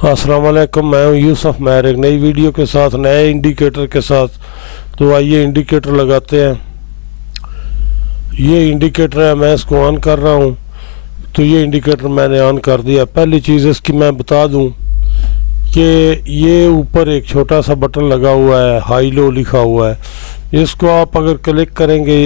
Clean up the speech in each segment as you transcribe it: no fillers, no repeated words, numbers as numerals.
अस्सलाम वालेकुम, मैं हूं यूसुफ महर एक नई वीडियो के साथ, नए इंडिकेटर के साथ। तो आइए इंडिकेटर लगाते हैं। ये इंडिकेटर है, मैं इसको ऑन कर रहा हूं। तो ये इंडिकेटर मैंने ऑन कर दिया। पहली चीज़ इसकी मैं बता दूं कि ये ऊपर एक छोटा सा बटन लगा हुआ है, हाई लो लिखा हुआ है। इसको आप अगर क्लिक करेंगे,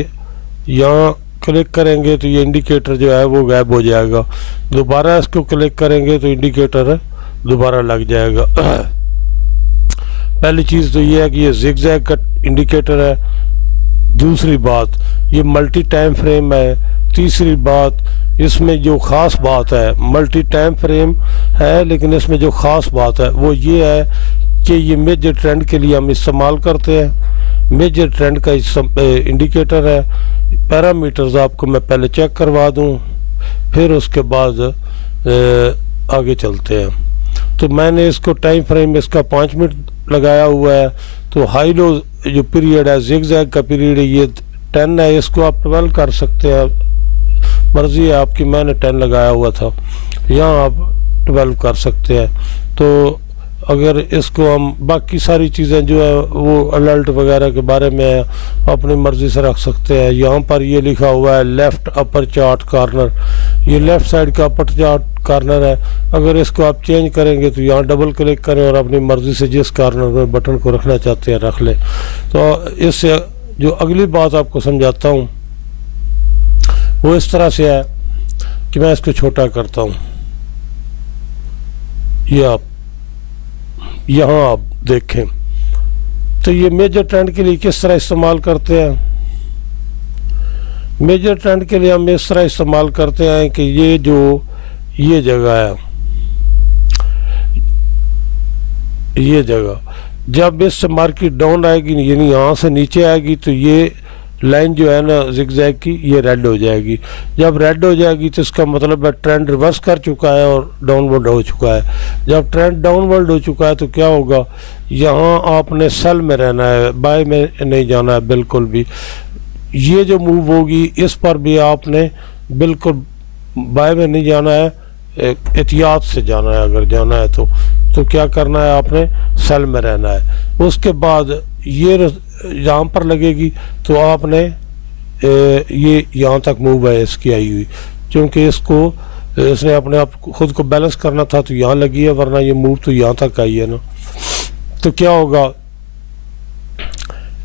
यहाँ क्लिक करेंगे तो ये इंडिकेटर जो है वो गायब हो जाएगा। दोबारा इसको क्लिक करेंगे तो इंडिकेटर दोबारा लग जाएगा। पहली चीज़ तो ये है कि ये जिगजैग का इंडिकेटर है। दूसरी बात, ये मल्टी टाइम फ्रेम है। तीसरी बात, इसमें जो ख़ास बात है, मल्टी टाइम फ्रेम है लेकिन इसमें जो ख़ास बात है वो ये है कि ये मेजर ट्रेंड के लिए हम इस्तेमाल करते हैं। मेजर ट्रेंड का इंडिकेटर है। पैरामीटर्स आपको मैं पहले चेक करवा दूं, फिर उसके बाद आगे चलते हैं। तो मैंने इसको टाइम फ्रेम इसका 5 मिनट लगाया हुआ है। तो हाई लो जो पीरियड है, जिगजैग का पीरियड है, ये 10 है। इसको आप 12 कर सकते हैं, मर्जी है आपकी। मैंने 10 लगाया हुआ था, यहाँ आप 12 कर सकते हैं। तो अगर इसको हम बाकी सारी चीज़ें जो है वो अलर्ट वगैरह के बारे में अपनी मर्ज़ी से रख सकते हैं। यहाँ पर ये लिखा हुआ है लेफ़्ट अपर चार्ट कॉर्नर, ये लेफ़्ट साइड का अपर चार्ट कॉर्नर है। अगर इसको आप चेंज करेंगे तो यहाँ डबल क्लिक करें और अपनी मर्ज़ी से जिस कॉर्नर में बटन को रखना चाहते हैं रख लें। तो इससे जो अगली बात आपको समझाता हूँ वो इस तरह से है कि मैं इसको छोटा करता हूँ। ये आप यहाँ आप देखें तो ये मेजर ट्रेंड के लिए किस तरह इस्तेमाल करते हैं। मेजर ट्रेंड के लिए हम इस तरह इस्तेमाल करते हैं कि ये जो ये जगह है, ये जगह जब इससे मार्केट डाउन आएगी यानी यहाँ से नीचे आएगी तो ये लाइन जो है ना जिगजैग की, ये रेड हो जाएगी। जब रेड हो जाएगी तो इसका मतलब है ट्रेंड रिवर्स कर चुका है और डाउनवर्ड हो चुका है। जब ट्रेंड डाउनवर्ड हो चुका है तो क्या होगा, यहाँ आपने सेल में रहना है, बाय में नहीं जाना है बिल्कुल भी। ये जो मूव होगी इस पर भी आपने बिल्कुल बाय में नहीं जाना है, एहतियात से जाना है। अगर जाना है तो क्या करना है, आपने सेल में रहना है। उसके बाद ये यहाँ पर लगेगी तो आपने ये यहाँ तक मूव है इसकी आई हुई, क्योंकि इसने अपने आप खुद को बैलेंस करना था तो यहाँ लगी है, वरना ये मूव तो यहाँ तक आई है ना। तो क्या होगा,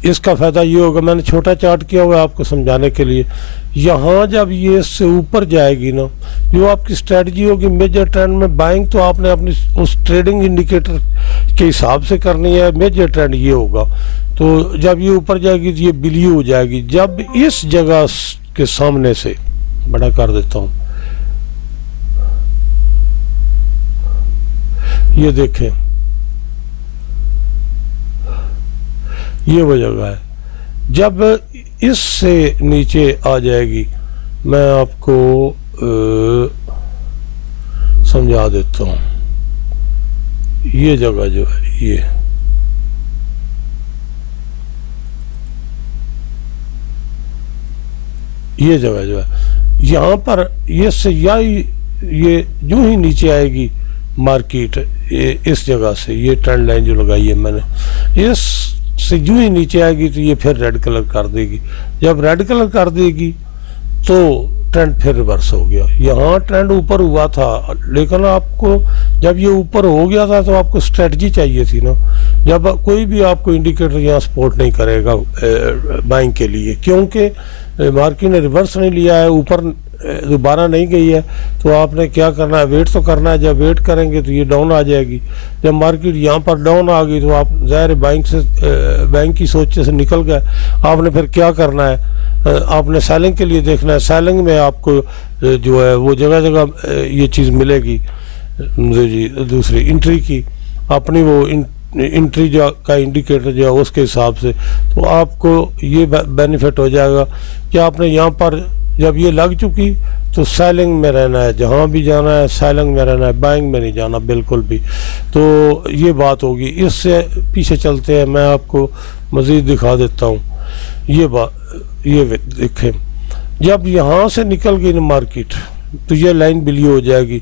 इसका फ़ायदा ये होगा, मैंने छोटा चार्ट किया हुआ है आपको समझाने के लिए। यहाँ जब ये इससे ऊपर जाएगी ना, जो आपकी स्ट्रेटजी होगी मेजर ट्रेंड में बाइंग, तो आपने अपनी उस ट्रेडिंग इंडिकेटर के हिसाब से करनी है। मेजर ट्रेंड ये होगा, तो जब ये ऊपर जाएगी तो ये बिलीव हो जाएगी। जब इस जगह के सामने से, बड़ा कर देता हूँ, ये देखें, ये वो जगह है। जब इससे नीचे आ जाएगी, मैं आपको समझा देता हूँ। ये जगह जो है, ये जगह जो है, यहाँ पर ये से ये जो ही नीचे आएगी मार्केट, इस जगह से ये ट्रेंड लाइन जो लगाई है मैंने, इस से जो ही नीचे आएगी तो ये फिर रेड कलर कर देगी। जब रेड कलर कर देगी तो ट्रेंड फिर रिवर्स हो गया। यहाँ ट्रेंड ऊपर हुआ था, लेकिन आपको जब ये ऊपर हो गया था तो आपको स्ट्रेटजी चाहिए थी ना। जब कोई भी आपको इंडिकेटर यहाँ सपोर्ट नहीं करेगा बाइंग के लिए, क्योंकि मार्केट ने रिवर्स नहीं लिया है, ऊपर दोबारा नहीं गई है, तो आपने क्या करना है, वेट तो करना है। जब वेट करेंगे तो ये डाउन आ जाएगी। जब मार्केट यहाँ पर डाउन आ गई तो आप ज़ाहिर बैंक की सोच से निकल गए। आपने फिर क्या करना है, आपने सेलिंग के लिए देखना है। सेलिंग में आपको जो है वो जगह जगह ये चीज़ मिलेगी जी, दूसरी एंट्री की, अपनी वो एंट्री जो का इंडिकेटर जो है उसके हिसाब से। तो आपको ये बेनिफिट हो जाएगा कि आपने यहाँ पर जब ये लग चुकी तो सेलिंग में रहना है, जहाँ भी जाना है सेलिंग में रहना है, बाइंग में नहीं जाना बिल्कुल भी। तो ये बात होगी। इससे पीछे चलते हैं, मैं आपको मज़ीद दिखा देता हूँ। ये देखें, जब यहाँ से निकल गई ना मार्केट तो ये लाइन बिली हो जाएगी।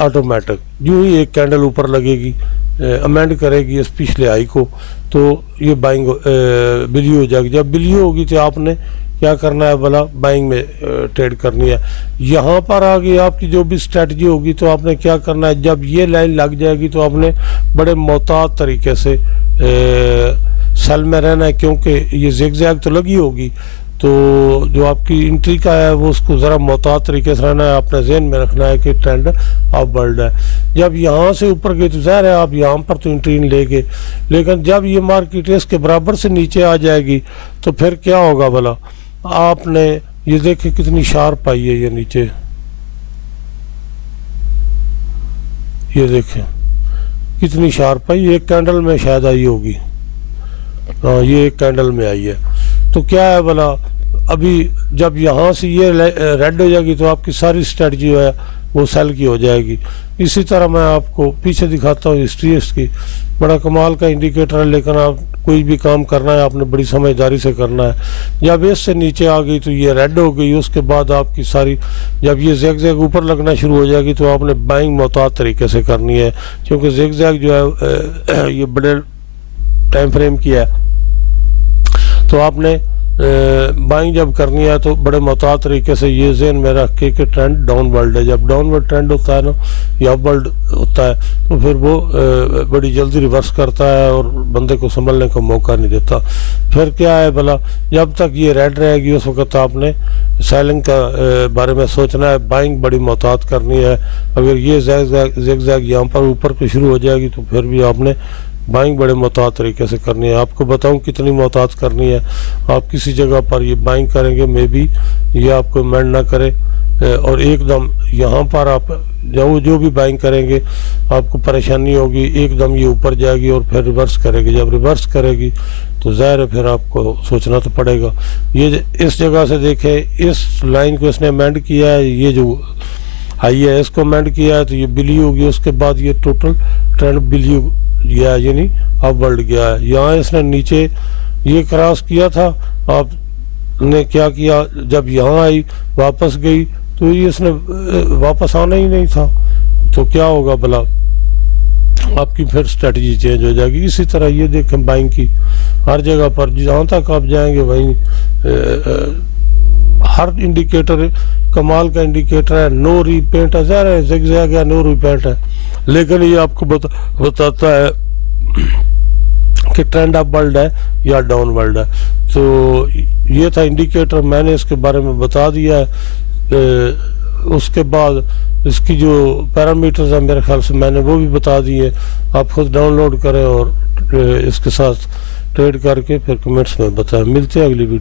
ऑटोमेटिक यूं ही एक कैंडल ऊपर लगेगी, अमेंड करेगी इस पिछले हाई को, तो ये बाइंग बिली हो जाएगी। जब बिली होगी तो आपने क्या करना है भला, बाइंग में ट्रेड करनी है। यहाँ पर आगे आपकी जो भी स्ट्रेटजी होगी तो आपने क्या करना है, जब ये लाइन लग जाएगी तो आपने बड़े मोहतात तरीके से सेल में रहना है, क्योंकि ये जिगजैग तो लगी होगी, तो जो आपकी एंट्री का है वो उसको ज़रा मोहतात तरीके से रहना है, अपने जहन में रखना है कि ट्रेंड अपवर्ड है। जब यहाँ से ऊपर गए तो ज़ाहिर है आप यहाँ पर तो एंट्री नहीं लेंगे, लेकिन जब ये मार्केट इसके बराबर से नीचे आ जाएगी तो फिर क्या होगा भला, आपने ये देखे कितनी शार्प आई है ये नीचे, ये देखें कितनी शार्प आई, एक कैंडल में शायद आई होगी, हाँ ये एक कैंडल में आई है। तो क्या है भला, अभी जब यहाँ से ये रेड हो जाएगी तो आपकी सारी स्ट्रेटजी जो है वो सेल की हो जाएगी। इसी तरह मैं आपको पीछे दिखाता हूँ हिस्ट्री इसकी, बड़ा कमाल का इंडिकेटर है, लेकिन आप कोई भी काम करना है आपने बड़ी समझदारी से करना है। जब इससे नीचे आ गई तो ये रेड हो गई, उसके बाद आपकी सारी, जब ये ज़िगज़ैग ऊपर लगना शुरू हो जाएगी तो आपने बाइंग मोहतात तरीके से करनी है, क्योंकि ज़िगज़ैग जो है ये बड़े टाइम फ्रेम की है, तो आपने बाइंग जब करनी है तो बड़े मोहतात तरीके से ये ज़हन में रख के कि ट्रेंड डाउनवर्ड है। जब डाउनवर्ड ट्रेंड होता है ना या अपवर्ड होता है तो फिर वो बड़ी जल्दी रिवर्स करता है और बंदे को संभलने का मौका नहीं देता। फिर क्या है भला, जब तक ये रेड रहेगी उस वक्त आपने सेलिंग का बारे में सोचना है, बाइंग बड़ी मोहतात करनी है। अगर ये ज़िगज़ैग यहाँ पर ऊपर को शुरू हो जाएगी तो फिर भी आपने बाइंग बड़े मोहतात तरीके से करनी है। आपको बताऊं कितनी मोहतात करनी है, आप किसी जगह पर ये बाइंग करेंगे मे बी ये आपको मेंड ना करे, और एकदम यहाँ पर आप जो भी बाइंग करेंगे आपको परेशानी होगी, एकदम ये ऊपर जाएगी और फिर रिवर्स करेगी। जब रिवर्स करेगी तो ज़ाहिर है फिर आपको सोचना तो पड़ेगा। ये इस जगह से देखें, इस लाइन को इसने अमेंड किया है, ये जो हाई है इसको अमेंड किया है तो ये बिली होगी, उसके बाद ये टोटल ट्रेंड बिली गया यानी अपवर्ड गया है। यहाँ इसने नीचे ये क्रॉस किया था, आपने क्या किया, जब यहाँ आई वापस गई तो ये इसने वापस आना ही नहीं था, तो क्या होगा भला, आपकी फिर स्ट्रेटजी चेंज हो जाएगी। इसी तरह ये देखें बाइंग की हर जगह पर जहाँ तक आप जाएंगे वहीं हर इंडिकेटर कमाल का इंडिकेटर है। नो रीपेंट है, ज़ाहिर है ज़िगज़ैग है, नो रीपेंट है, लेकिन ये आपको बताता है कि ट्रेंड अपवर्ड है या डाउनवर्ड है। तो ये था इंडिकेटर, मैंने इसके बारे में बता दिया है। उसके बाद इसकी जो पैरामीटर्स है मेरे ख्याल से मैंने वो भी बता दिए, आप खुद डाउनलोड करें और इसके साथ ट्रेड करके फिर कमेंट्स में बताएं। मिलते हैं अगली वीडियो।